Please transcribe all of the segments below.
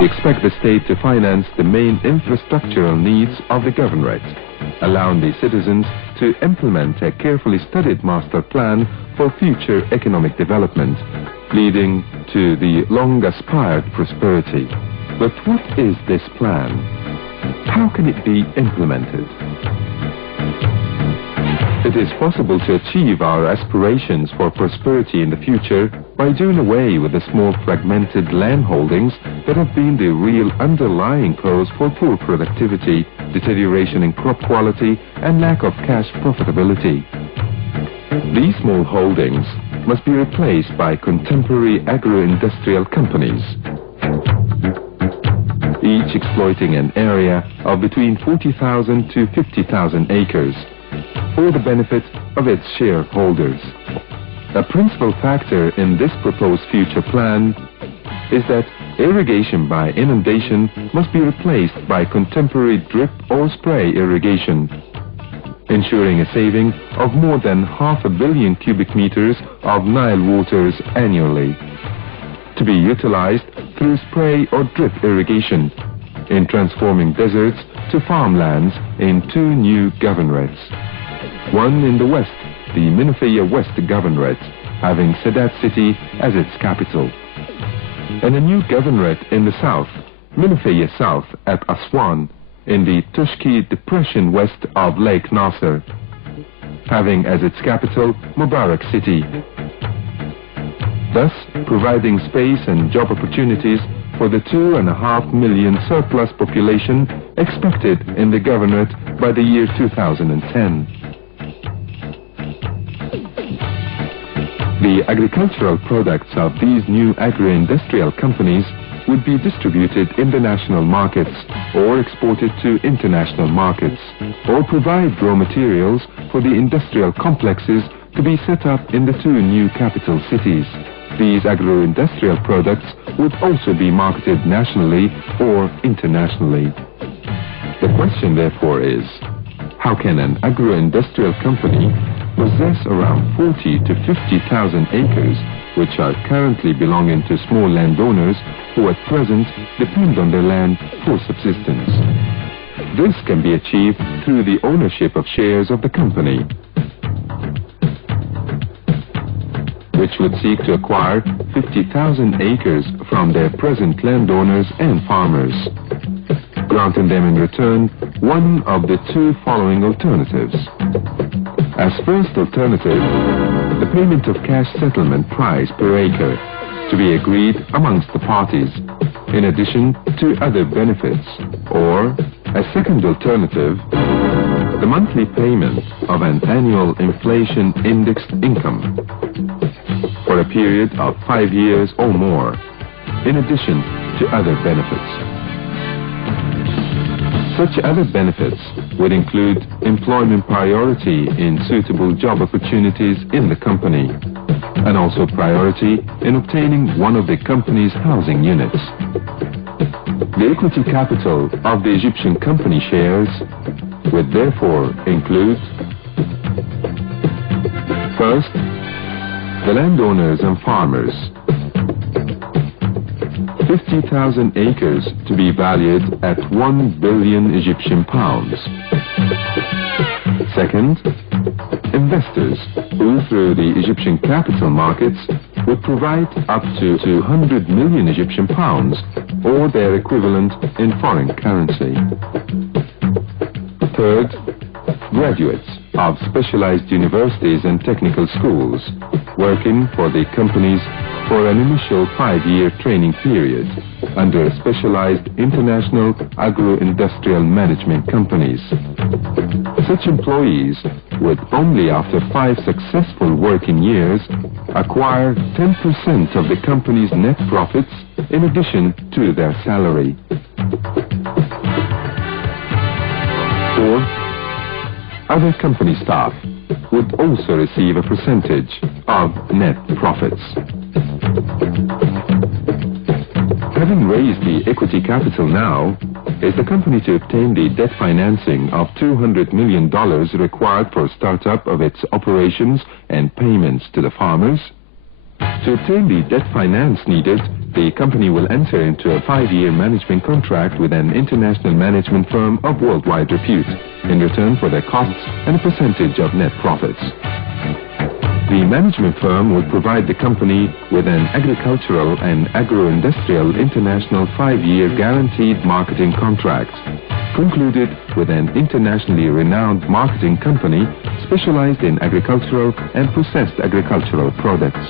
We expect the state to finance the main infrastructural needs of the governorate, allowing the citizens to implement a carefully studied master plan for future economic development, leading to the long-aspired prosperity. But what is this plan? How can it be implemented? It is possible to achieve our aspirations for prosperity in the future by doing away with the small fragmented land holdings that have been the real underlying cause for poor productivity, deterioration in crop quality, and lack of cash profitability. These small holdings must be replaced by contemporary agro-industrial companies, each exploiting an area of between 40,000 to 50,000 acres for the benefit of its shareholders. A principal factor in this proposed future plan is that irrigation by inundation must be replaced by contemporary drip or spray irrigation, ensuring a saving of more than 500 million cubic meters of Nile waters annually, to be utilized through spray or drip irrigation in transforming deserts to farmlands in 2 new governorates. One in the west, the Minufeya West Governorate, having Sadat City as its capital, and a new governorate in the south, Minufeya South at Aswan, in the Tushki Depression west of Lake Nasser, having as its capital Mubarak City, thus providing space and job opportunities for the 2.5 million surplus population expected in the governorate by the year 2010. The agricultural products of these new agro-industrial companies would be distributed in the national markets or exported to international markets, or provide raw materials for the industrial complexes to be set up in the 2 new capital cities. These agro-industrial products would also be marketed nationally or internationally. The question therefore is, how can an agro-industrial company possess around 40 to 50,000 acres, which are currently belonging to small landowners who at present depend on their land for subsistence? This can be achieved through the ownership of shares of the company, which would seek to acquire 50,000 acres from their present landowners and farmers, granting them in return one of the 2 following alternatives. As first alternative, the payment of cash settlement price per acre to be agreed amongst the parties, in addition to other benefits. Or, as second alternative, the monthly payment of an annual inflation-indexed income for a period of 5 years or more, in addition to other benefits. Such other benefits would include employment priority in suitable job opportunities in the company, and also priority in obtaining one of the company's housing units. The equity capital of the Egyptian company shares would therefore include: first, the landowners and farmers, 50,000 acres to be valued at 1 billion Egyptian pounds. Second, investors who through the Egyptian capital markets would provide up to 200 million Egyptian pounds or their equivalent in foreign currency. Third, graduates of specialized universities and technical schools working for the companies for an initial 5-year training period under specialized international agro-industrial management companies. Such employees would only after 5 successful working years acquire 10% of the company's net profits in addition to their salary. Fourth, other company staff would also receive a percentage of net profits. Having raised the equity capital now, is the company to obtain the debt financing of $200 million required for startup of its operations and payments to the farmers? To obtain the debt finance needed the company will enter into a 5-year management contract with an international management firm of worldwide repute in return for their costs and a percentage of net profits. The management firm would provide the company with an agricultural and agro-industrial international 5-year guaranteed marketing contract, concluded with an internationally renowned marketing company specialized in agricultural and processed agricultural products.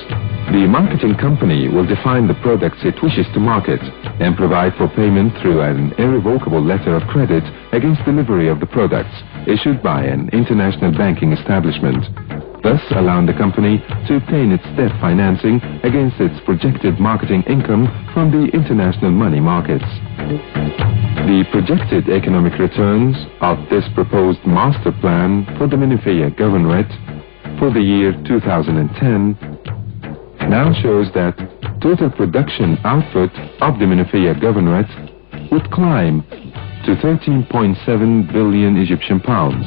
The marketing company will define the products it wishes to market and provide for payment through an irrevocable letter of credit against delivery of the products issued by an international banking establishment, thus allowing the company to obtain its debt financing against its projected marketing income from the international money markets. The projected economic returns of this proposed master plan for the Minufeya Governorate for the year 2010 now shows that total production output of the Minufeya Governorate would climb to 13.7 billion Egyptian pounds,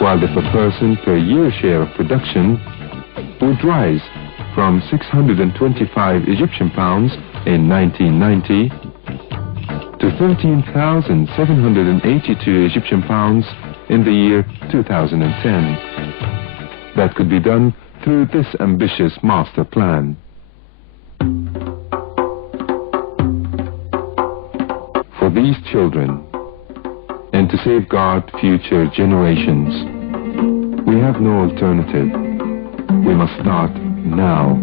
while the per person per year share of production would rise from 625 Egyptian pounds in 1990 to 13,782 Egyptian pounds in the year 2010. That could be done through this ambitious master plan. For these children, and to safeguard future generations, we have no alternative. We must start now.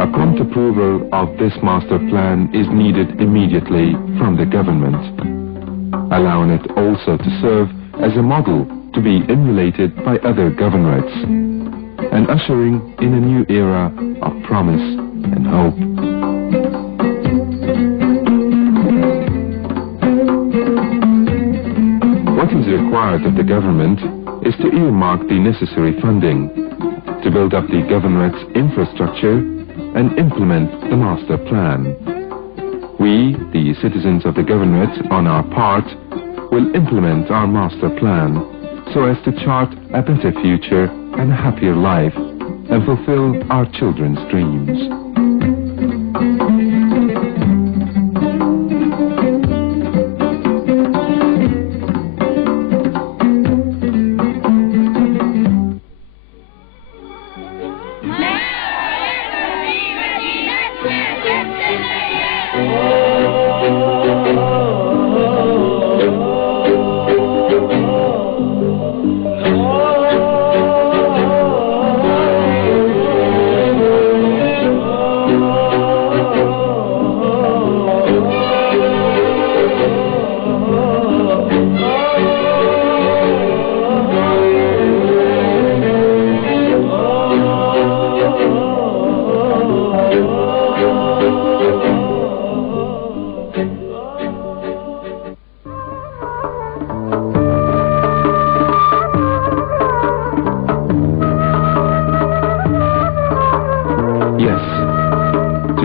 A prompt approval of this master plan is needed immediately from the government, allowing it also to serve as a model to be emulated by other governorates, and ushering in a new era of promise and hope. What is required of the government is to earmark the necessary funding to build up the governorate's infrastructure and implement the master plan. We, the citizens of the governorate, on our part, will implement our master plan so as to chart a better future and a happier life and fulfill our children's dreams.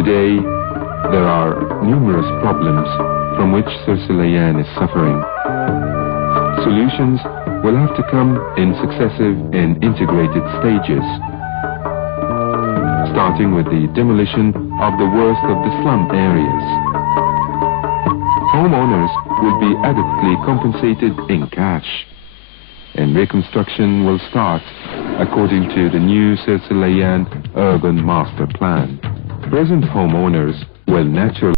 Today, there are numerous problems from which Sirsilayan is suffering. Solutions will have to come in successive and integrated stages, starting with the demolition of the worst of the slum areas. Homeowners will be adequately compensated in cash, and reconstruction will start according to the new Sirsilayan Urban Master Plan. Present homeowners will naturally